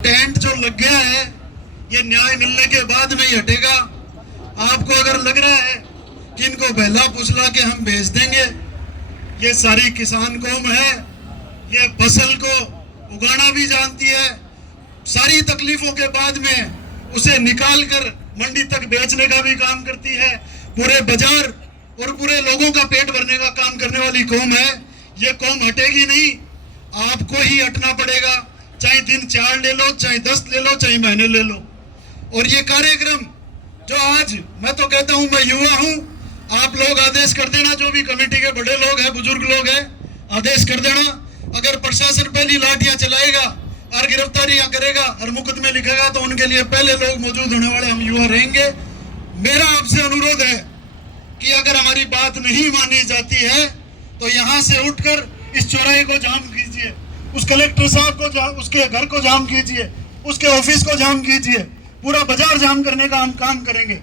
Tent जो लग गया है ये न्याय मिलने के बाद में ही हटेगा। आपको अगर लग रहा है कि इनको बहला फुसला के हम भेज देंगे, ये सारी किसान कौम है, ये फसल को उगाना भी जानती है, सारी तकलीफों के बाद में उसे निकाल कर मंडी तक बेचने का भी काम करती है, पूरे बाजार और पूरे लोगों का पेट भरने का काम करने वाली कौम है। ये कौम हटेगी नहीं, आपको ही हटना पड़ेगा, चाहे दिन 4 ले लो, चाहे 10 ले लो, चाहे महीने ले लो। और ये कार्यक्रम जो आज मैं तो कहता हूं, मैं युवा हूं, आप लोग आदेश कर देना, जो भी कमेटी के बड़े लोग हैं, बुजुर्ग लोग हैं, आदेश कर देना। अगर प्रशासन पहली लाठियां चलाएगा और गिरफ्तारियां करेगा और मुकदमे लिखेगा तो उनके लिए पहले लोग मौजूद होने वाले हम युवा रहेंगे। मेरा आपसे अनुरोध है कि अगर हमारी बात नहीं मानी जाती है तो यहाँ से उठकर इस चौराहे को जाम कीजिए, उस कलेक्टर साहब को उसके घर को जाम कीजिए, उसके ऑफिस को जाम कीजिए, पूरा बाजार जाम करने का हम काम करेंगे।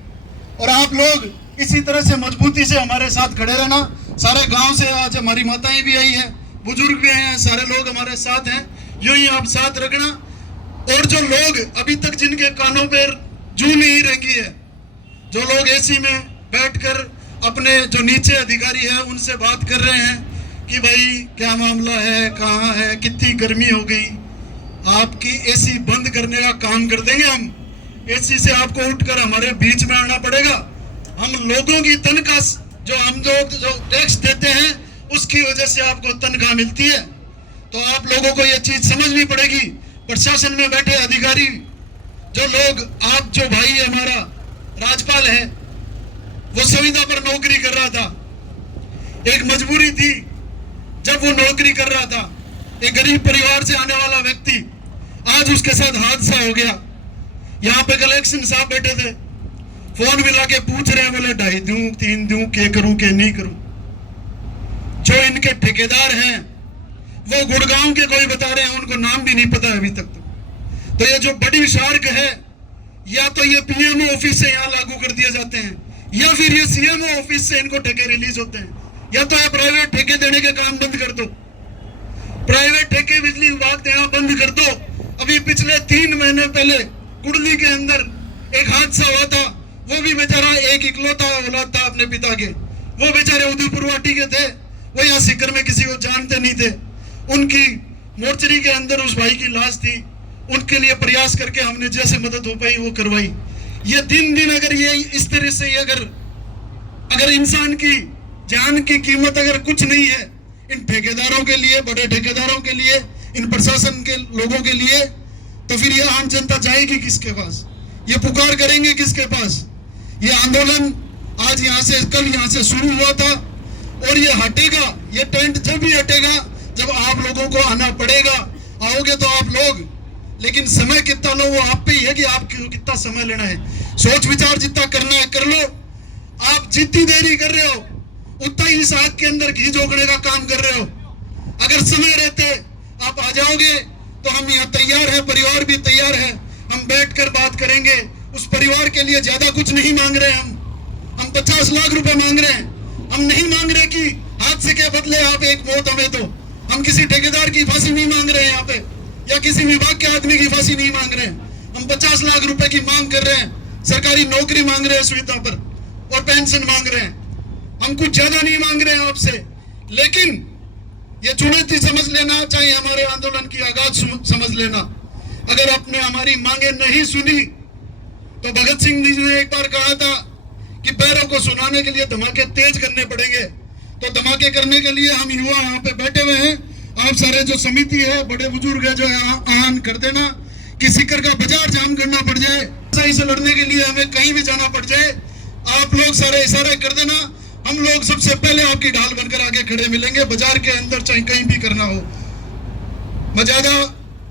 और आप लोग इसी तरह से मजबूती से हमारे साथ खड़े रहना। सारे गांव से आज हमारी माताएं भी आई हैं, बुजुर्ग भी आए हैं, सारे लोग हमारे साथ हैं, यूं ही आप साथ रखना। और जो लोग अभी तक जिनके कानों पर जू नहीं रेंगी है, जो लोग एसी में बैठकर अपने जो नीचे अधिकारी है उनसे बात कर रहे हैं कि भाई क्या मामला है, कहाँ है, कितनी गर्मी हो गई, आपकी एसी बंद करने का काम कर देंगे हम। एसी से आपको उठकर हमारे बीच में आना पड़ेगा। हम लोगों की तनख्वाह जो हम जो टैक्स देते हैं उसकी वजह से आपको तनख्वाह मिलती है, तो आप लोगों को ये चीज समझनी पड़ेगी। प्रशासन में बैठे अधिकारी जो लोग, आप जो भाई हमारा राजपाल है वो संविदा पर नौकरी कर रहा था, एक मजबूरी थी जब वो नौकरी कर रहा था, एक गरीब परिवार से आने वाला व्यक्ति, आज उसके साथ हादसा हो गया। यहाँ पे कलेक्शन साहब बैठे थे, फोन मिला के पूछ रहे हैं, बोले 2.5 दूं, 3 दूं, के करूं के नहीं करूं। जो इनके ठेकेदार हैं वो गुड़गांव के कोई बता रहे हैं, उनको नाम भी नहीं पता है अभी तक। तो ये जो बड़ी शार्क है, या तो ये पीएमओ ऑफिस से यहाँ लागू कर दिए जाते हैं, या फिर ये सीएमओ ऑफिस से इनको ठेके रिलीज होते हैं, या तो ये प्राइवेट ठेके देने के काम बंद कर दो, प्राइवेट ठेके बिजली विभाग देना बंद कर दो। अभी पिछले 3 महीने पहले कुड़ली के अंदर एक हादसा हुआ था, वो भी बेचारा एक इकलौता औलाद था अपने पिता के, वो बेचारे उदयपुर वाटी के थे, वो यहाँ सिकर में किसी को जानते नहीं थे, उनकी मोर्चरी के अंदर उस भाई की लाश थी, उनके लिए प्रयास करके हमने जैसे मदद हो पाई वो करवाई। ये दिन अगर ये इस तरह से अगर इंसान की जान की कीमत अगर कुछ नहीं है इन ठेकेदारों के लिए, बड़े ठेकेदारों के लिए, इन प्रशासन के लोगों के लिए, तो फिर ये आम जनता जाएगी किसके पास, ये पुकार करेंगे किसके पास। ये आंदोलन आज यहाँ से, कल यहाँ से शुरू हुआ था और ये हटेगा, ये टेंट जब भी हटेगा जब आप लोगों को आना पड़ेगा। आओगे तो आप लोग, लेकिन समय कितना लो वो आप पे ही है कि आप कितना समय लेना है। सोच विचार जितना करना है कर लो। आप जितनी देरी कर रहे हो उतना ही इस आग के अंदर घी झोंकने का काम कर रहे हो। अगर समय रहते आप आ जाओगे तो हम यहाँ तैयार है, परिवार भी तैयार है, हम बैठकर बात करेंगे। उस परिवार के लिए ज्यादा कुछ नहीं मांग रहे हम 50 लाख रुपए मांग रहे हैं। हम नहीं मांग रहे कि हादसे के बदले आप एक मौत हमें दो, हम किसी ठेकेदार की फांसी नहीं मांग रहे हैं यहाँ पे, या किसी विभाग के आदमी की फांसी नहीं मांग रहे हैं। हम 50 लाख रुपए की मांग कर रहे हैं, सरकारी नौकरी मांग रहे हैं सुविधा पर, और पेंशन मांग रहे हैं। हम कुछ ज्यादा नहीं मांग रहे हैं आपसे, लेकिन ये चुनौती समझ लेना, चाहे हमारे आंदोलन की आगाज समझ लेना। अगर आपने हमारी मांगे नहीं सुनी तो भगत सिंह जी ने एक बार कहा था कि पैरों को सुनाने के लिए धमाके तेज करने पड़ेंगे। तो धमाके करने के लिए हम युवा यहाँ पे बैठे हुए हैं। आप सारे जो समिति है, बड़े बुजुर्ग है, जो आह्वान कर देना कि सिकर का बाजार जाम करना पड़ जाए, सही से लड़ने के लिए हमें कहीं भी जाना पड़ जाए, आप लोग सारे इशारे कर देना। हम लोग सबसे पहले आपकी ढाल बनकर आगे खड़े मिलेंगे, बाजार के अंदर चाहे कहीं भी करना हो। मैं ज्यादा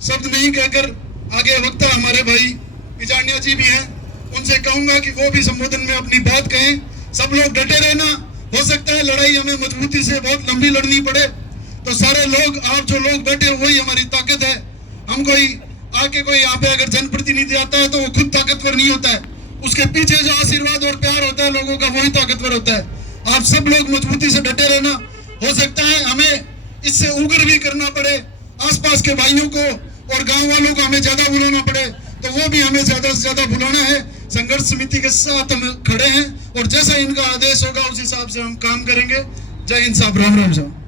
शब्द नहीं कहकर आगे वक्ता हमारे भाई पिजानिया जी भी हैं, उनसे कहूंगा कि वो भी संबोधन में अपनी बात कहें। सब लोग डटे रहना, हो सकता है लड़ाई हमें मजबूती से बहुत लंबी लड़नी पड़े, तो सारे लोग, आप जो लोग बैठे वही हमारी ताकत है। हम कोई आके कोई यहाँ पे अगर जनप्रतिनिधि आता है तो वो खुद ताकतवर नहीं होता है, उसके पीछे जो आशीर्वाद और प्यार होता है लोगों का, वही ताकतवर होता है। आप सब लोग मजबूती से डटे रहना। हो सकता है हमें इससे उग्र भी करना पड़े, आसपास के भाइयों को और गांव वालों को हमें ज्यादा बुलाना पड़े तो वो भी हमें ज्यादा से ज्यादा बुलाना है। संघर्ष समिति के साथ हम खड़े हैं और जैसा इनका आदेश होगा उस हिसाब से हम काम करेंगे। जय हिंद साहब, राम राम साहब।